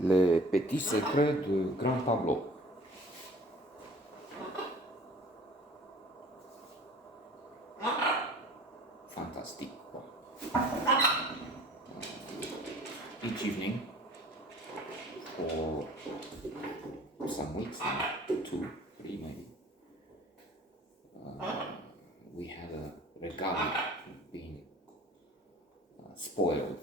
Les petits secrets de grand tableau. Fantastique, quoi. Each evening, for some weeks now, 2, 3 maybe, we had a regalia being spoiled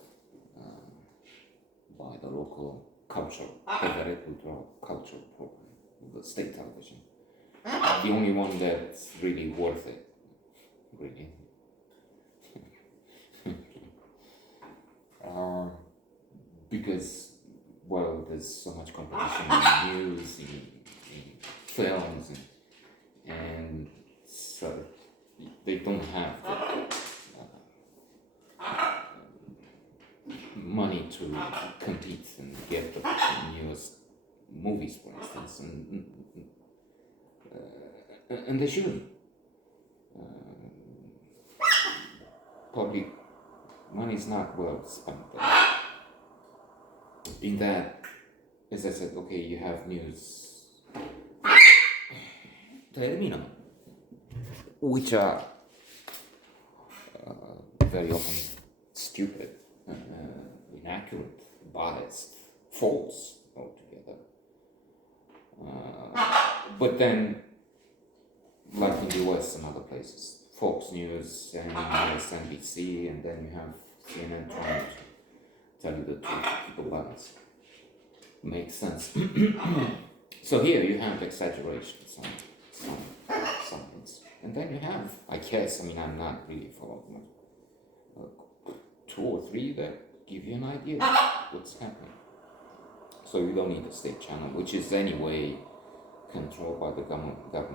by the local agricultural cultural program, the state television. The only one that's really worth it, really. Because, well, there's so much competition in news, in films, and so they don't have the money to compete and get the newest movies, for instance, and they shouldn't. Probably money is not well spent. In that, as I said, okay, you have news, terminal, which are very often stupid, inaccurate, biased, false altogether. But then, like in the US and other places, Fox News and MSNBC, and then you have CNN trying to tell you the truth, keep a balance. Makes sense. So here you have exaggeration, some things. And then you have, I guess, I mean, I'm not really following, 2 or 3 that give you an idea what's happening. So you don't need a state channel, which is anyway controlled by the government of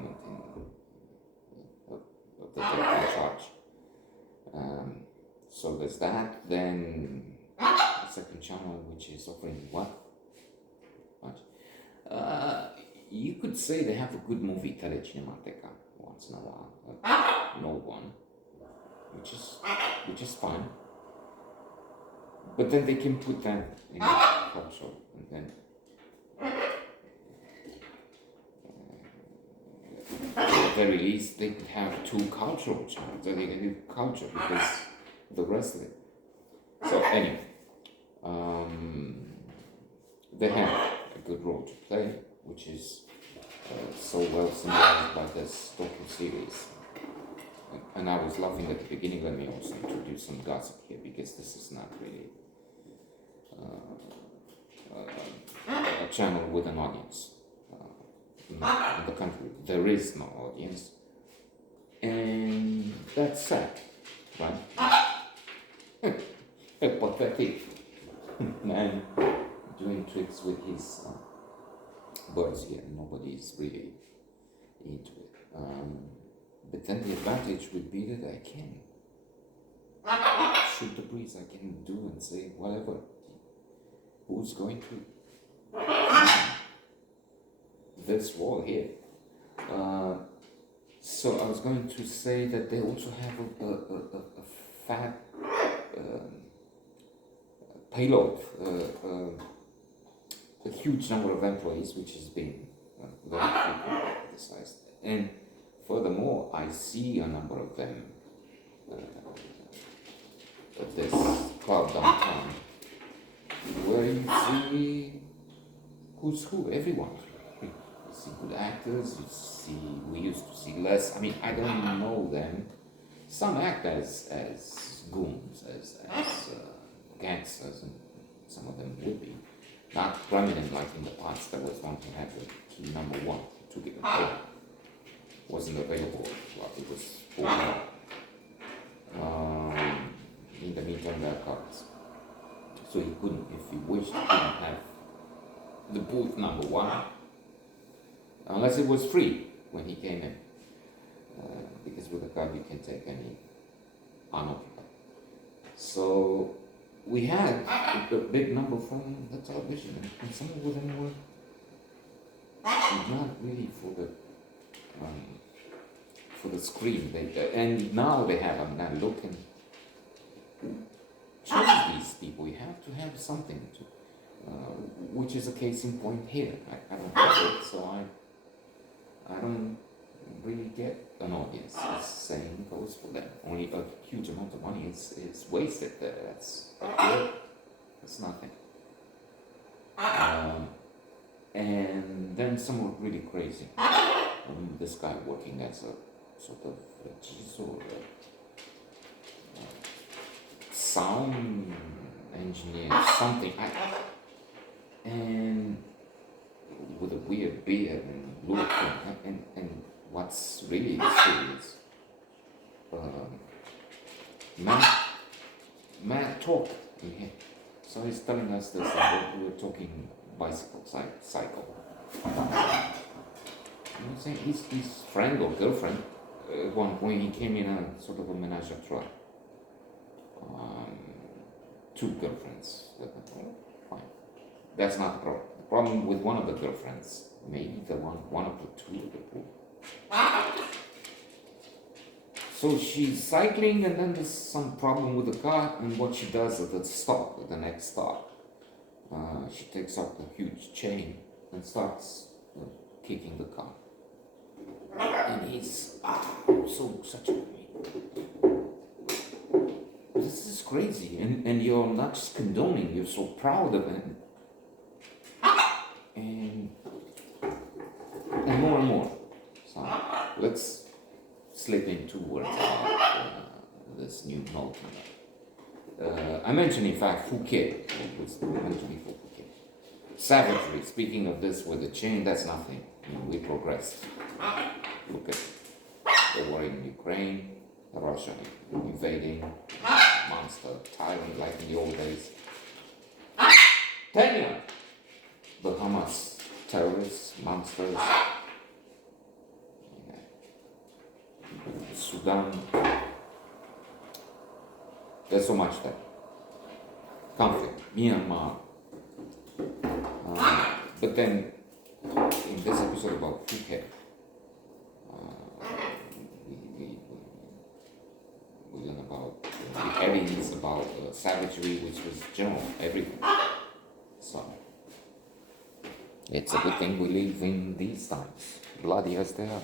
the people in charge. So there's that. Then a second channel, which is offering what? You could say they have a good movie, Telecinemateca, once in a while. An old one, which is fine. But then they can put that in culture, and then at the very least they could have 2 cultural channels. They can do culture because the rest of it. So anyway, they have a good role to play, which is so well symbolized by this docu-series. And I was laughing at the beginning. Let me also introduce some gossip here, because this is not really a channel with an audience. In the country, there is no audience, and that's sad, right? A pathetic man doing tricks with his birds here. Nobody's really into it. But then the advantage would be that I can shoot the breeze. I can do and say whatever. Who's going to this wall here? So I was going to say that they also have a fat payload, a huge number of employees, which has been very frequently criticized. And furthermore, I see a number of them at this club downtown, where you see who's who, everyone. You see good actors, we used to see less. I mean, I don't know them. Some act as goons, as gangsters, and some of them would be. Not prominent like in the past. There was one who had the key number 1 to get a pay. Wasn't available, well, it was full out. In the meantime, there are cards. So he couldn't, if he wished, he couldn't have the booth number 1, unless it was free when he came in. Because with a card you can take any unoccupied. So we had a big number from the television, and some of them were not really for the screen. And now they have, I'm not looking. Choose these people. You have to have something to. which is a case in point here. I don't have it, so I don't really get an audience. It's same goes for them. Only a huge amount of money is wasted there. That's nothing. And then someone really crazy. This guy working as a sort of sound engineer, something. And with a weird beard and look, and what's really serious, mad talk in here. So he's telling us this, and we're talking bicycle, cycle. You know what I'm saying? His friend or girlfriend, at one point he came in a sort of a menage a trois. Two girlfriends. Fine. That's not the problem. The problem with one of the girlfriends, maybe the one of the two of the pool. So she's cycling, and then there's some problem with the car, and what she does at the next stop, she takes out a huge chain and starts kicking the car. And he's such a this is crazy, and you're not just condoning, you're so proud of it. And more and more. So let's slip in 2 words about this new note. I mentioned, in fact, Fouqet. Fouqet. Savagery. Speaking of this with the chain, that's nothing. We progressed. Look at the war in Ukraine, Russia invading, monster, tyrant like in the old days. Kenya, the Hamas terrorists, monsters. Sudan. There's so much there. Conflict. Myanmar. But then, in this episode about Fouqet, we learn about the evidence about savagery, which was general, everything. So, it's a good thing we live in these times, bloody as they are.